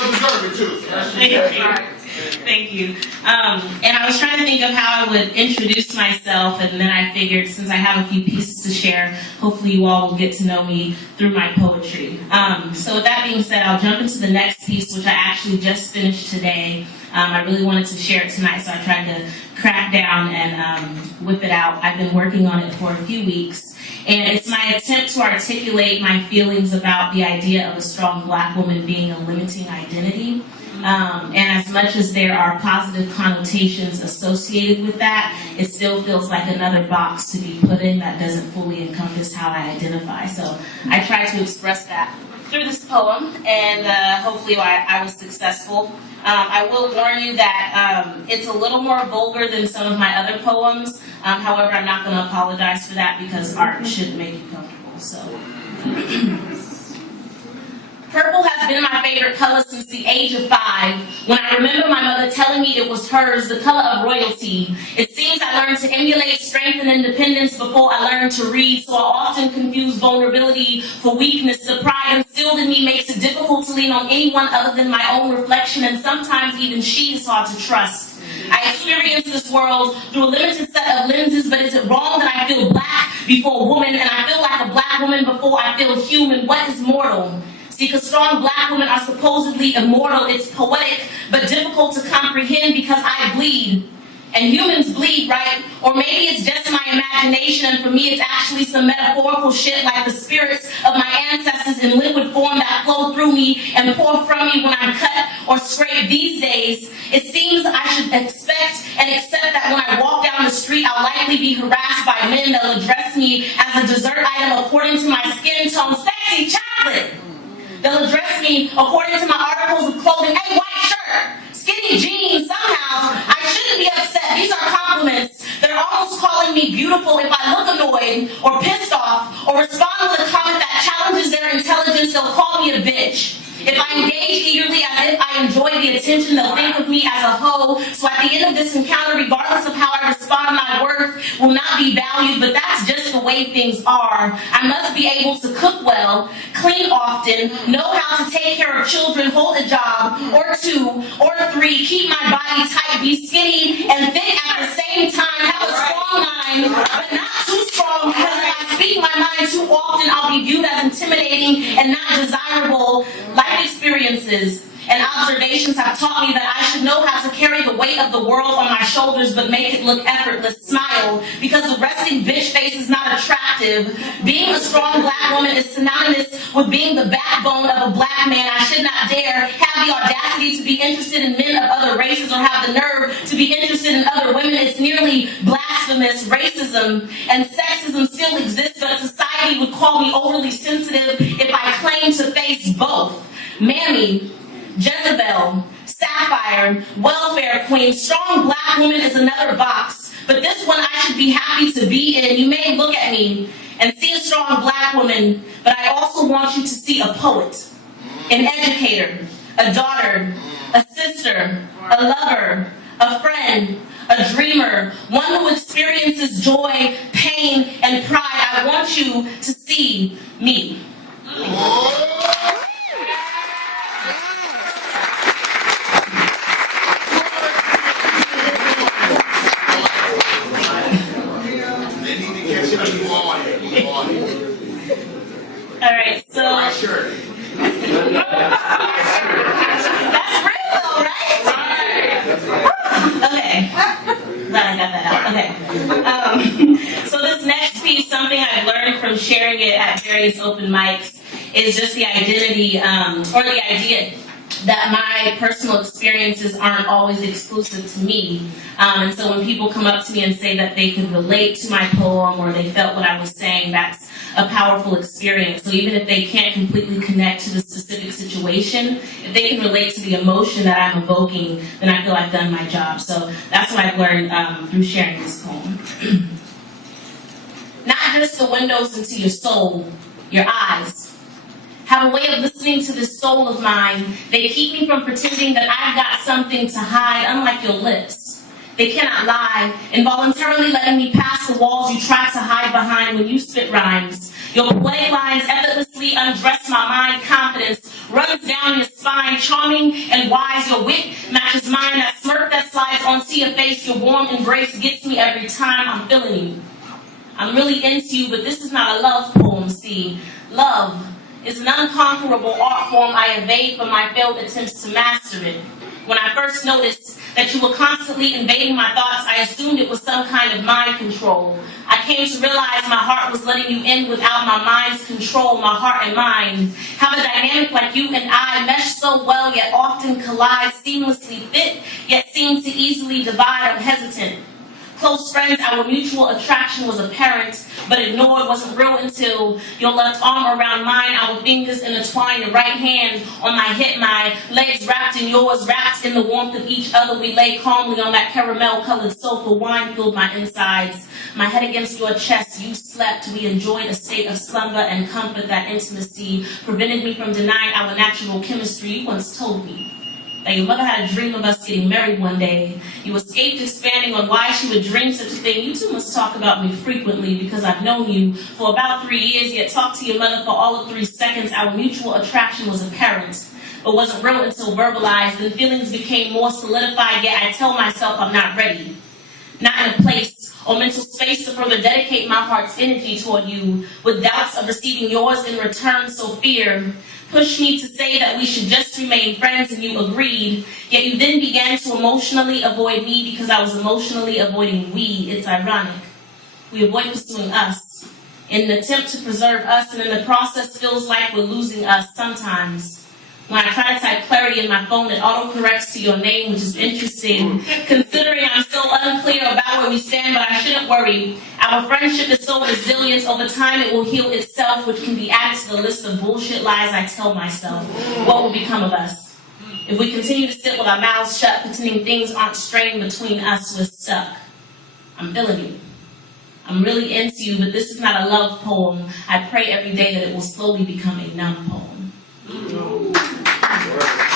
girls deserve it too. Thank you. And I was trying to think of how I would introduce myself, and then I figured since I have a few pieces to share, hopefully you all will get to know me through my poetry. So with that being said, I'll jump into the next piece, which I actually just finished today. I really wanted to share it tonight, so I tried to crack down and whip it out. I've been working on it for a few weeks, and it's my attempt to articulate my feelings about the idea of a strong Black woman being a limiting identity. And as much as there are positive connotations associated with that, it still feels like another box to be put in that doesn't fully encompass how I identify. So I tried to express that through this poem, and hopefully I was successful. I will warn you that it's a little more vulgar than some of my other poems. However, I'm not going to apologize for that because art should make you comfortable. So. Purple has been my favorite color since the age of 5, when I remember my mother telling me it was hers, the color of royalty. It seems I learned to emulate strength and independence before I learned to read, so I often confuse vulnerability for weakness. The pride instilled in me makes it difficult to lean on anyone other than my own reflection, and sometimes even she is hard to trust. I experience this world through a limited set of lenses, but is it wrong that I feel Black before a woman, and I feel like a Black woman before I feel human? What is mortal? See, because strong Black women are supposedly immortal. It's poetic, but difficult to comprehend because I bleed. And humans bleed, right? Or maybe it's just my imagination, and for me it's actually some metaphorical shit like the spirits of my ancestors in liquid form that flow through me and pour from me when I'm cut or scraped. These days, it seems I should expect and accept that when I walk down the street, I'll likely be harassed by men that will address me as a dessert item according to my skin tone. Sexy chocolate! They'll address me according to my articles of clothing. Hey, white shirt, skinny jeans, somehow. I shouldn't be upset. These are compliments. They're almost calling me beautiful if I look annoyed or pissed off or respond with a comment that challenges their intelligence. They'll call me a bitch. If I engage eagerly as if I enjoy the attention, they'll think of me as a hoe. So at the end of this encounter, regardless of how I respond, my worth will not be valued, but that's just the way things are. I must be able to cook well, clean often, know how to take care of children, hold a job, or 2, or 3, keep my body tight, be skinny and thick at the same time, have a strong mind, but not too strong, because if I speak my mind too often, I'll be viewed as intimidating and not desirable. Life experiences and observations have taught me that I should know how to carry the weight of the world on my shoulders but make it look effortless. Smile, because the resting bitch face is not attractive. Being a strong Black woman is synonymous with being the backbone of a Black man. I should not dare have the audacity to be interested in men of other races or have the nerve to be interested in other women. It's nearly blasphemous. Racism and sexism still exist, but society would call me overly sensitive if I claim to face both. Mammy, Jezebel, Sapphire, welfare queen, strong Black woman is another box, but this one I should be happy to be in. You may look at me and see a strong Black woman, but I also want you to see a poet, an educator, a daughter, a sister, a lover, a friend, a dreamer, one who experiences joy, pain, and pride. I want you to see me. All right, so that's real though, right? Okay, glad I got that out. Okay, so this next piece, something I've learned from sharing it at various open mics, is just the identity or the idea that my personal experiences aren't always exclusive to me. And so when people come up to me and say that they could relate to my poem or they felt what I was saying, that's a powerful experience. So even if they can't completely connect to the specific situation, if they can relate to the emotion that I'm evoking, then I feel I've done my job. So that's what I've learned through sharing this poem. Not just the windows into your soul, your eyes have a way of listening to this soul of mine. They keep me from pretending that I've got something to hide, unlike your lips. They cannot lie, involuntarily letting me pass the walls you try to hide behind when you spit rhymes. Your poetic lines effortlessly undress my mind. Confidence runs down your spine. find charming and wise. Your wit matches mine. That smirk that slides onto your face. Your warm embrace gets me every time. I'm feeling you. I'm really into you, but this is not a love poem, see. Love is an unconquerable art form I evade from my failed attempts to master it. When I first noticed that you were constantly invading my thoughts, I assumed it was some kind of mind control. I came to realize my heart was letting you in without my mind's control. My heart and mind have a dynamic like you and I, mesh so well yet often collide, seamlessly fit yet seem to easily divide. I'm hesitant. Close friends, our mutual attraction was apparent, but ignored, wasn't real until your left arm around mine, our fingers intertwined, your right hand on my hip, my legs wrapped in yours, wrapped in the warmth of each other. We lay calmly on that caramel-colored sofa, wine filled my insides. My head against your chest, you slept. We enjoyed a state of slumber and comfort. That intimacy prevented me from denying our natural chemistry. You once told me that your mother had a dream of us getting married one day. You escaped expanding on why she would dream such a thing. You two must talk about me frequently because I've known you for about 3 years, yet talked to your mother for all of 3 seconds. Our mutual attraction was apparent, but wasn't real until verbalized. Then feelings became more solidified, yet I tell myself I'm not ready. Not in a place or mental space to further dedicate my heart's energy toward you, with doubts of receiving yours in return, so fear pushed me to say that we should just remain friends, and you agreed. Yet you then began to emotionally avoid me because I was emotionally avoiding we. It's ironic. We avoid pursuing us in an attempt to preserve us, and in the process feels like we're losing us sometimes. When I try to type clarity in my phone, it autocorrects to your name, which is interesting, considering I'm so unclear about where we stand, but I shouldn't worry. Our friendship is so resilient. Over time, it will heal itself, which can be added to the list of bullshit lies I tell myself. What will become of us? If we continue to sit with our mouths shut, pretending things aren't strained between us, we're stuck. I'm feeling you. I'm really into you, but this is not a love poem. I pray every day that it will slowly become a numb poem. Word.